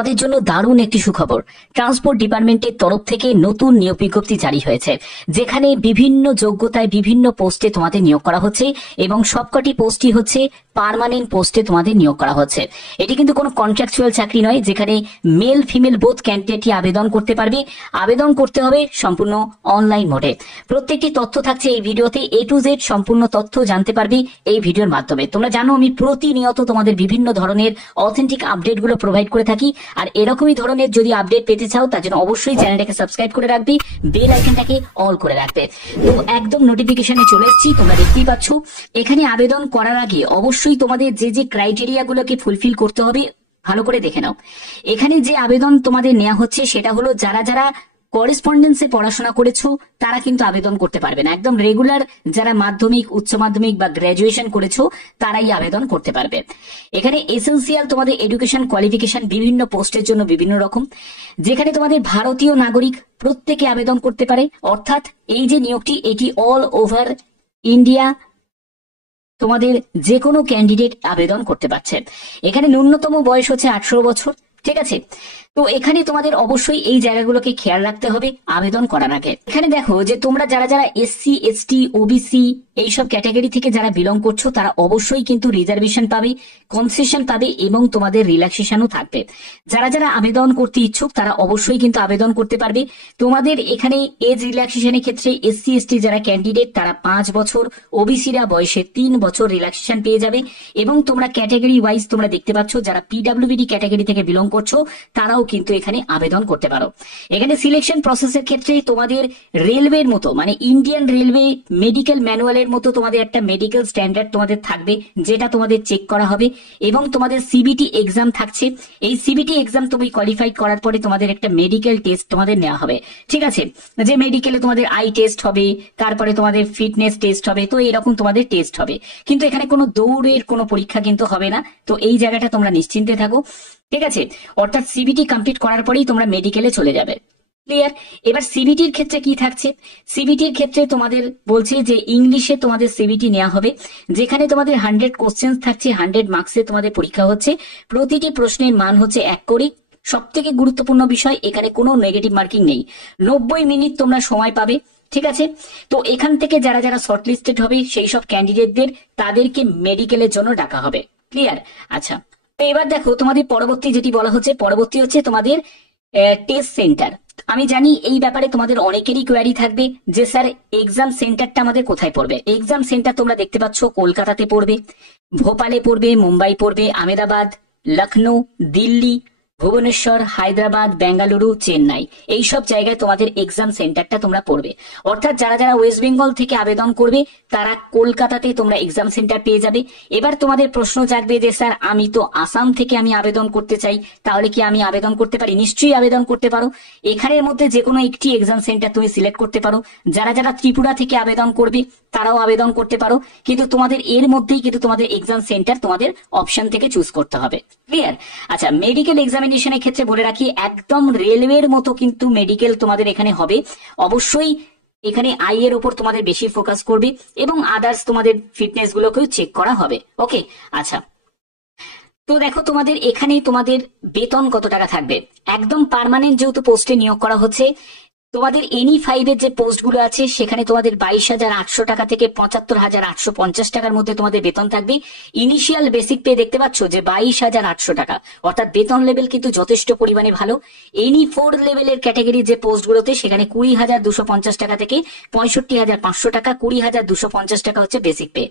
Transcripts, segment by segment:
তাদের জন্য দারুণ একটি সুখবর। ট্রান্সপোর্ট ডিপার্টমেন্টের তরফ থেকে নতুন নিয়োগ বিজ্ঞপ্তি জারি হয়েছে, যেখানে বিভিন্ন যোগ্যতায় বিভিন্ন পোস্টে তোমাদের নিয়োগ করা হচ্ছে এবং সবকটি পোস্টই হচ্ছে পার্মানেন্ট পোস্টে তোমাদের নিয়োগ করা হচ্ছে। এটি কিন্তু কোনো কন্ট্রাকচুয়াল চাকরি নয়, যেখানে মেল ফিমেল বোথ ক্যান্ডিডেটই আবেদন করতে পারবে। আবেদন করতে হবে সম্পূর্ণ অনলাইন মোডে। প্রত্যেকটি তথ্য থাকছে এই ভিডিওতে, A to Z সম্পূর্ণ তথ্য জানতে পারবে এই ভিডিওর মাধ্যমে। তোমরা জানো আমি প্রতিনিয়ত তোমাদের বিভিন্ন ধরনের অথেন্টিক আপডেটগুলো প্রোভাইড করে থাকি, আর এরকমই ধরনের যদি আপডেট পেতে চাও তার জন্য অবশ্যই চ্যানেলটাকে সাবস্ক্রাইব করে রাখবে, বেল আইকনটাকে অল করে রাখবে। তো একদম নোটিফিকেশনে চলে এসেছি, তোমরা দেখতেই পাচ্ছ। এখানে আবেদন করার আগে অবশ্যই তোমাদের যে যে ক্রাইটেরিয়া গুলোকে ফুলফিল করতে হবে ভালো করে দেখে নাও। এখানে যে আবেদন তোমাদের নেওয়া হচ্ছে সেটা হলো যারা যারা করেসপন্ডেন্সে পড়াশোনা করেছো তারা কিন্তু আবেদন করতে পারবে না। একদম রেগুলার যারা মাধ্যমিক, উচ্চ মাধ্যমিক বা গ্র্যাজুয়েশন করেছো তারাই আবেদন করতে পারবে। এখানে এসেন্সিয়াল তোমাদের এডুকেশন কোয়ালিফিকেশন বিভিন্ন পোস্টের জন্য বিভিন্ন রকম, যেখানে তোমাদের ভারতীয় নাগরিক প্রত্যেকে আবেদন করতে পারে। অর্থাৎ এই যে নিয়োগটি এটি অল ওভার ইন্ডিয়া তোমাদের যে কোনো ক্যান্ডিডেট আবেদন করতে পারছে। এখানে ন্যূনতম বয়স হচ্ছে 18 বছর, ঠিক আছে। তো এখানে তোমাদের অবশ্যই এই জায়গাগুলোকে খেয়াল রাখতে হবে আবেদন করার আগে। এখানে দেখো যে তোমরা যারা যারা এসসি, এসটি, ওবিসি এইসব ক্যাটাগরি থেকে যারা বিলং করছো তারা অবশ্যই কিন্তু রিজার্ভেশন পাবে, কনসেশন পাবে এবং তোমাদের রিল্যাক্সেশনও থাকবে। যারা যারা আবেদন করতে ইচ্ছুক তারা অবশ্যই কিন্তু আবেদন করতে পারবে। তোমাদের এখানে এজ রিল্যাক্সেশনের ক্ষেত্রে এসসি, এসটি যারা ক্যান্ডিডেট তারা 5 বছর, ওবিসিরা বয়সে 3 বছর রিল্যাক্সেশন পেয়ে যাবে। এবং তোমরা ক্যাটাগরি ওয়াইজ তোমরা দেখতে পাচ্ছ যারা পিডব্লিউবিডি ক্যাটাগরি থেকে বিলং করছো তারাও কিন্তু এখানে আবেদন করতে পারো। এখানে সিলেকশন প্রসেসের ক্ষেত্রে তোমাদের রেলওয়ের মতো মানে ইন্ডিয়ান রেলওয়ে মেডিকেল ম্যানুয়ালের মতো তোমাদের একটা মেডিকেল স্ট্যান্ডার্ড তোমাদের থাকবে, যেটা তোমাদের চেক করা হবে। এবং তোমাদের সিবিটি এক্সাম থাকছে। এই সিবিটি এক্সাম তুমি কোয়ালিফাই করার পরে তোমাদের একটা মেডিকেল টেস্ট তোমাদের নেওয়া হবে, ঠিক আছে। যে মেডিকেলে তোমাদের আই টেস্ট হবে, তারপরে তোমাদের ফিটনেস টেস্ট হবে, তো এরকম তোমাদের টেস্ট হবে। কিন্তু এখানে কোনো দৌড়ের কোনো পরীক্ষা কিন্তু হবে না, তো এই জায়গাটা তোমরা নিশ্চিন্তে থাকো, ঠিক আছে। অর্থাৎ সিবিটি কমপ্লিট করার পরেই তোমরা মেডিকেলে চলে যাবে, ক্লিয়ার। এবার সিবিটির ক্ষেত্রে কি থাকছে? সিবিটির ক্ষেত্রে তোমাদের বলছে যে ইংলিশে তোমাদের সিবিটি নেওয়া হবে, যেখানে তোমাদের 100 কোশ্চেন থাকছে, 100 মার্কসে তোমাদের পরীক্ষা হচ্ছে। প্রতিটি প্রশ্নের মান হচ্ছে 1 করে। সব থেকে গুরুত্বপূর্ণ বিষয় এখানে কোনো নেগেটিভ মার্কিং নেই। 90 মিনিট তোমরা সময় পাবে, ঠিক আছে। তো এখান থেকে যারা যারা শর্টলিস্টেড হবে সেই সব ক্যান্ডিডেটদের তাদেরকে মেডিকেলের জন্য ডাকা হবে, ক্লিয়ার। আচ্ছা, তো এবার দেখো তোমাদের পরবর্তী যেটি বলা হচ্ছে, পরবর্তী হচ্ছে তোমাদের টেস্ট সেন্টার। আমি জানি এই ব্যাপারে তোমাদের অনেকেরই কোয়ারি থাকবে যে স্যার এক্সাম সেন্টারটা আমাদের কোথায় পড়বে। এক্সাম সেন্টার তোমরা দেখতে পাচ্ছ কলকাতাতে পড়বে, ভোপালে পড়বে, মুম্বাই পড়বে, আহমেদাবাদ, লখনৌ, দিল্লি, ভুবনেশ্বর, হায়দ্রাবাদ, বেঙ্গালুরু, চেন্নাই, এই সব জায়গায় তোমাদের এক্সাম সেন্টারটা তোমরা পড়বে। অর্থাৎ যারা যারা ওয়েস্ট বেঙ্গল থেকে আবেদন করবে তারা কলকাতাতে তোমরা এক্সাম সেন্টার পেয়ে যাবে। এবার তোমাদের প্রশ্ন জাগবে যে স্যার আমি তো আসাম থেকে আমি আবেদন করতে চাই, তাহলে কি আমি আবেদন করতে পারি? নিশ্চয়ই আবেদন করতে পারো। এখানের মধ্যে যে কোনো একটি এক্সাম সেন্টার তুমি সিলেক্ট করতে পারো। যারা যারা ত্রিপুরা থেকে আবেদন করবে তারাও আবেদন করতে পারো, কিন্তু তোমাদের এর মধ্যেই কিন্তু তোমাদের এক্সাম সেন্টার তোমাদের অপশন থেকে চুজ করতে হবে, ক্লিয়ার। আচ্ছা, মেডিকেল এক্সামিনেশনের ক্ষেত্রে বলে রাখি একদম রেলওয়ের মতো কিন্তু মেডিকেল তোমাদের এখানে হবে। অবশ্যই এখানে আই এর উপর তোমাদের বেশি ফোকাস করবে এবং আদার্স তোমাদের ফিটনেস গুলোকেও চেক করা হবে, ওকে। আচ্ছা, তো দেখো তোমাদের এখানে তোমাদের বেতন কত টাকা থাকবে। একদম পার্মানেন্ট যেহেতু পোস্টে নিয়োগ করা হচ্ছে, তোমাদের এনি 5 এর যে পোস্টগুলো আছে সেখানে তোমাদের 22,800 টাকা থেকে 75,850 টাকার মধ্যে তোমাদের বেতন থাকবে। ইনিশিয়াল বেসিক পে দেখতে পাচ্ছ যে 22,800 টাকা, অর্থাৎ বেতন লেভেল কিন্তু যথেষ্ট পরিমাণে ভালো। এনি 4 লেভেলের ক্যাটাগরি যে পোস্টগুলোতে সেখানে 20,250 টাকা থেকে 65,500 টাকা, 20,250 টাকা হচ্ছে বেসিক পে।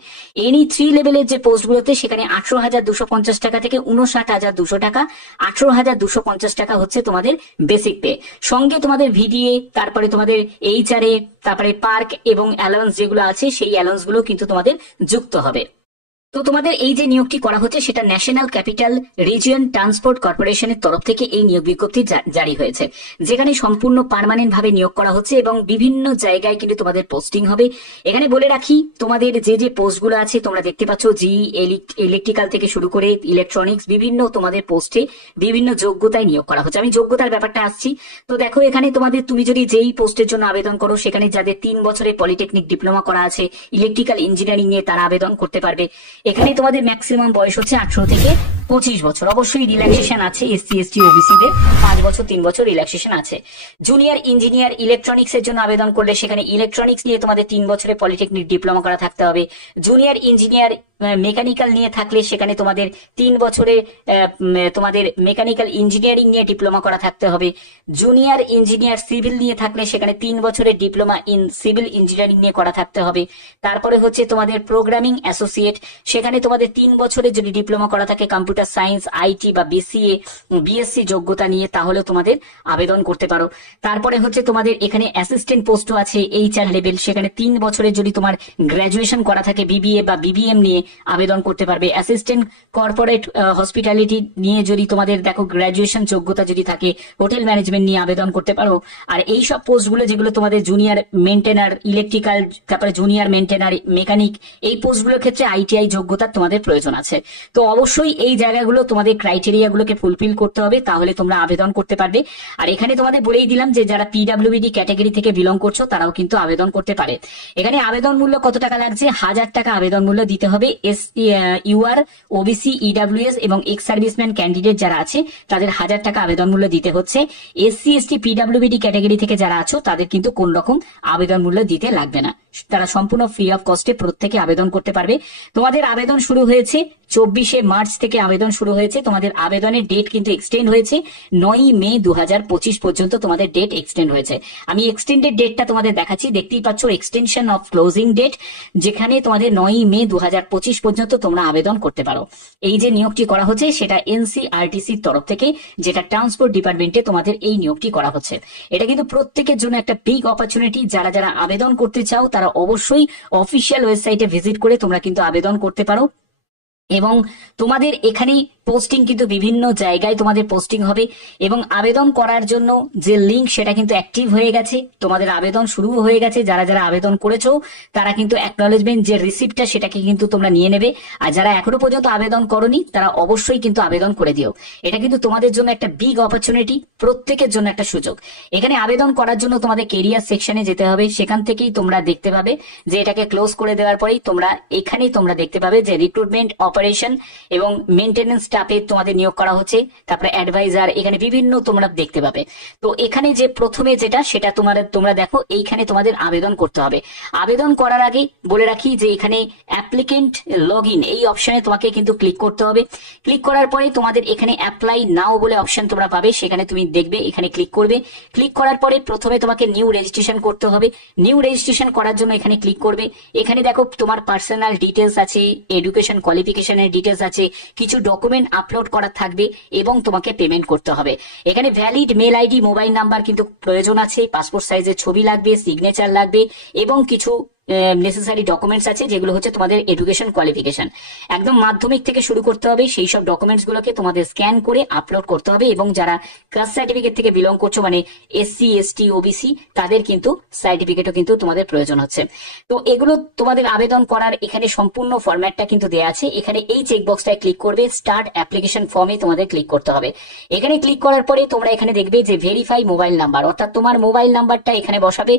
এনি 3 লেভেলের যে পোস্টগুলোতে সেখানে 18,250 টাকা থেকে 59,200 টাকা, 18,250 টাকা হচ্ছে তোমাদের বেসিক পে। সঙ্গে তোমাদের ভিডিএ, তারপরে তোমাদের এইচআরএ, তারপরে পার্ক এবং অ্যালাউন্স যেগুলো আছে সেই অ্যালাউন্স গুলো কিন্তু তোমাদের যুক্ত হবে। তো তোমাদের এই যে নিয়োগটি করা হচ্ছে সেটা ন্যাশনাল ক্যাপিটাল রিজিয়ন ট্রান্সপোর্ট কর্পোরেশনের তরফ থেকে এই নিয়োগ বিজ্ঞপ্তি জারি হয়েছে, যেখানে সম্পূর্ণ পার্মানেন্ট ভাবে নিয়োগ করা হচ্ছে এবং বিভিন্ন জায়গায় কিন্তু তোমাদের পোস্টিং হবে। এখানে বলে রাখি তোমাদের যে যে পোস্টগুলো আছে তোমরা দেখতে পাচ্ছ, জি ইলেকট্রিক্যাল থেকে শুরু করে ইলেকট্রনিক্স বিভিন্ন তোমাদের পোস্টে বিভিন্ন যোগ্যতায় নিয়োগ করা হচ্ছে। আমি যোগ্যতার ব্যাপারটা আসছি। তো দেখো এখানে তোমাদের তুমি যদি যেই পোস্টের জন্য আবেদন করো সেখানে যাদের 3 বছরের পলিটেকনিক ডিপ্লোমা করা আছে ইলেকট্রিক্যাল ইঞ্জিনিয়ারিং নিয়ে তারা আবেদন করতে পারবে। এখানে তোমাদের ম্যাক্সিমাম বয়স হচ্ছে 18 থেকে 25 বছর। অবশ্যই রিল্যাক্সেশন আছে এসসি এসটি ওবিসি দের 5 বছর 3 বছর রিল্যাক্সেশন আছে। জুনিয়র ইঞ্জিনিয়ার ইলেকট্রনিক্স এর জন্য আবেদন করলে সেখানে ইলেকট্রনিক্স নিয়ে তোমাদের 3 বছরের পলিটেকনিক ডিপ্লোমা করা থাকতে হবে। জুনিয়র ইঞ্জিনিয়ার মেকানিক্যাল নিয়ে থাকলে সেখানে তোমাদের 3 বছরে তোমাদের মেকানিক্যাল ইঞ্জিনিয়ারিং নিয়ে ডিপ্লোমা করা থাকতে হবে। জুনিয়র ইঞ্জিনিয়ার সিভিল নিয়ে থাকলে সেখানে 3 বছরের ডিপ্লোমা ইন সিভিল ইঞ্জিনিয়ারিং নিয়ে করা থাকতে হবে। তারপরে হচ্ছে তোমাদের প্রোগ্রামিং অ্যাসোসিয়েট, সেখানে তোমাদের 3 বছরের যদি ডিপ্লোমা করা থাকে কম্পিউটার সায়েন্স, আইটি বা বিসিএ বিএসসি যোগ্যতা নিয়ে, তাহলে তোমাদের আবেদন করতে পারো। তারপরে হচ্ছে তোমাদের এখানে অ্যাসিস্ট্যান্ট পোস্টও আছে এইচআর লেভেল, সেখানে 3 বছরের যদি তোমার গ্র্যাজুয়েশন করা থাকে বিবিএ বা বিবিএম নিয়ে আবেদন করতে পারবে। অ্যাসিস্ট্যান্ট কর্পোরেট হসপিটালিটি নিয়ে যদি তোমাদের দেখো গ্র্যাজুয়েশন যোগ্যতা যদি থাকে, হোটেল ম্যানেজমেন্ট নিয়ে আবেদন করতে পারো। আর এই সব পোস্টগুলো যেগুলো তোমাদের জুনিয়র মেইনটেনার ইলেকট্রিক্যাল, তারপরে জুনিয়র মেইনটেনার মেকানিক, এই পোস্টগুলোর ক্ষেত্রে আইটিআই যোগ্যতার তোমাদের প্রয়োজন আছে। তো অবশ্যই এই জায়গাগুলো তোমাদের ক্রাইটেরিয়াগুলোকে ফুলফিল করতে হবে, তাহলে তোমরা আবেদন করতে পারবে। আর এখানে তোমাদের বলেই দিলাম যে যারা পিডব্লিউডি ক্যাটাগরি থেকে বিলং করছো তারাও কিন্তু আবেদন করতে পারে। এখানে আবেদন মূল্য কত টাকা লাগছে? 1000 টাকা আবেদন মূল্য দিতে হবে। ইউআর, ওবিসি, ইডব্লিউএস এবং এক্স সার্ভিসম্যান ক্যান্ডিডেট যারা আছে তাদের 1000 টাকা আবেদন মূল্য দিতে হচ্ছে। এসসি এসটি পিডব্লিউডি ক্যাটাগরি থেকে যারা আছো তাদের কিন্তু কোন রকম আবেদন মূল্য দিতে লাগবে না, তারা সম্পূর্ণ ফ্রি অফ কস্টে প্রত্যেকে আবেদন করতে পারবে। তোমাদের আবেদন শুরু হয়েছে 24শে মার্চ থেকে আবেদন শুরু হয়েছে। তোমাদের আবেদনের ডেট কিন্তু এক্সটেন্ড হয়েছে 9ই মে 2025 পর্যন্ত তোমাদের ডেট এক্সটেন্ড হয়েছে। আমি এক্সটেন্ডেড ডেটটা তোমাদের দেখাচ্ছি, দেখতেই পাচ্ছ এক্সটেনশন অফ ক্লোজিং ডেট, যেখানে তোমাদের 9ই মে 2025 পর্যন্ত তোমরা আবেদন করতে পারো। এই যে নিয়োগটি করা হচ্ছে সেটা এনসিআরটিসির তরফ থেকে, যেটা ট্রান্সপোর্ট ডিপার্টমেন্টে তোমাদের এই নিয়োগটি করা হচ্ছে। এটা কিন্তু প্রত্যেকের জন্য একটা বিগ অপরচুনিটি। যারা যারা আবেদন করতে চাও তারা অবশ্যই অফিসিয়াল ওয়েবসাইটে ভিজিট করে তোমরা কিন্তু আবেদন করতে পারো। এবং তোমাদের এখানে পোস্টিং কিন্তু বিভিন্ন জায়গায় তোমাদের পোস্টিং হবে, এবং আবেদন করার জন্য যে লিঙ্ক সেটা কিন্তু অ্যাক্টিভ হয়ে গেছে, তোমাদের আবেদন শুরু হয়ে গেছে। যারা যারা আবেদন করেছো তারা কিন্তু অ্যাকনলেজমেন্ট যে রিসিপ্টটা সেটাকে কিন্তু তোমরা নিয়ে নেবে। আর যারা এখনো পর্যন্ত আবেদন করনি তারা অবশ্যই কিন্তু আবেদন করে দিও। এটা কিন্তু তোমাদের জন্য একটা বিগ অপরচুনিটি, প্রত্যেকের জন্য একটা সুযোগ। এখানে আবেদন করার জন্য তোমাদের কেরিয়ার সেকশনে যেতে হবে, সেখান থেকেই তোমরা দেখতে পাবে যে এটাকে ক্লোজ করে দেওয়ার পরেই তোমরা এখানেই তোমরা দেখতে পাবে যে রিক্রুটমেন্ট অপারেশন এবং মেইনটেনেন্স স্টাফে তোমাদের নিয়োগ করা হচ্ছে, তারপরে অ্যাডভাইজার, এখানে বিভিন্ন তোমরা দেখতে পাবে। তো এখানে যে প্রথমে যেটা সেটা তোমরা দেখো, এইখানে তোমাদের আবেদন করতে হবে। আবেদন করার আগে বলে রাখি যে এখানে অ্যাপ্লিকেন্ট লগ ইন এই অপশনে তোমাকে কিন্তু ক্লিক করতে হবে। ক্লিক করার পরে তোমাদের এখানে অ্যাপ্লাই নাও বলে অপশন তোমরা পাবে, সেখানে তুমি দেখবে, এখানে ক্লিক করবে। ক্লিক করার পরে প্রথমে তোমাকে নিউ রেজিস্ট্রেশন করতে হবে। নিউ রেজিস্ট্রেশন করার জন্য এখানে ক্লিক করবে। এখানে দেখো তোমার পার্সোনাল ডিটেলস আছে, এডুকেশন কোয়ালিফিকেশনের ডিটেলস আছে, কিছু ডকুমেন্ট আপলোড করা থাকবে এবং তোমাকে পেমেন্ট করতে হবে। এখানে valid mail ID, mobile number কিন্তু প্রয়োজন আছে, পাসপোর্ট সাইজের ছবি লাগবে, সিগনেচার লাগবে এবং কিছু নেসেসারি ডকুমেন্টস আছে যেগুলো হচ্ছে তোমাদের এডুকেশন কোয়ালিফিকেশন। একদম মাধ্যমিক থেকে শুরু করতে হবে, সেই সব ডকুমেন্টস গুলোকে তোমাদের স্ক্যান করে আপলোড করতে হবে। এবং যারা কাস্ট সার্টিফিকেট থেকে বিলং করছো মানে এসসি এসটি ওবিসি তাদের কিন্তু সার্টিফিকেটও কিন্তু তোমাদের প্রয়োজন হচ্ছে। তো এগুলো তোমাদের আবেদন করার এখানে সম্পূর্ণ ফরম্যাটটা কিন্তু দেওয়া আছে। এখানে এই চেকবক্সটায় ক্লিক করবে, স্টার্ট অ্যাপ্লিকেশন ফর্মে তোমাদের ক্লিক করতে হবে। এখানে ক্লিক করার পরে তোমরা এখানে দেখবে যে ভেরিফাই মোবাইল নাম্বার, অর্থাৎ তোমার মোবাইল নাম্বারটা এখানে বসাবে,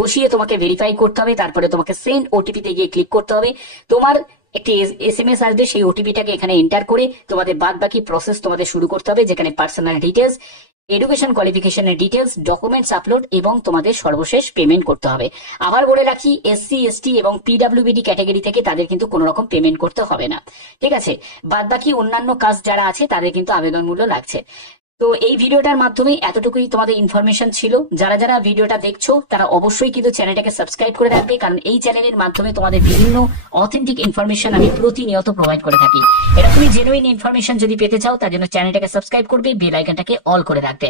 বসিয়ে তোমাকে ভেরিফাই করতে হবে। তারপরে তোমাকে সেন্ড ওটিপিতে গিয়ে ক্লিক করতে হবে। তোমার একটি এসএমএস আসবে, সেই ওটিপিটাকে এখানে এন্টার করে তোমাদের বাদ বাকি প্রসেস তোমাদের শুরু করতে হবে, যেখানে পার্সোনাল ডিটেলস, এডুকেশন কোয়ালিফিকেশনের ডিটেলস, ডকুমেন্টস আপলোড এবং তোমাদের সর্বশেষ পেমেন্ট করতে হবে। আবার বলে রাখি এসসি এসটি এবং পিডব্লিউডি ক্যাটাগরি থেকে তাদের কিন্তু কোনো রকম পেমেন্ট করতে হবে না, ঠিক আছে। বাদ বাকি অন্যান্য কাজ যারা আছে তাদের কিন্তু আবেদন মূল্য লাগছে। তো এই ভিডিওটার মাধ্যমে এতটুকুই তোমাদের ইনফরমেশন ছিল। যারা যারা ভিডিওটা দেখছো তারা অবশ্যই কিন্তু চ্যানেলটাকে সাবস্ক্রাইব করে রাখবে, কারণ এই চ্যানেলের মাধ্যমে তোমাদের বিভিন্ন অথেন্টিক ইনফরমেশন আমি প্রতিনিয়ত প্রোভাইড করে থাকি। এটা তুমি জেনুইন ইনফরমেশন যদি পেতে চাও তার জন্য চ্যানেলটাকে সাবস্ক্রাইব করবে, বেল আইকনটাকে অল করে রাখবে।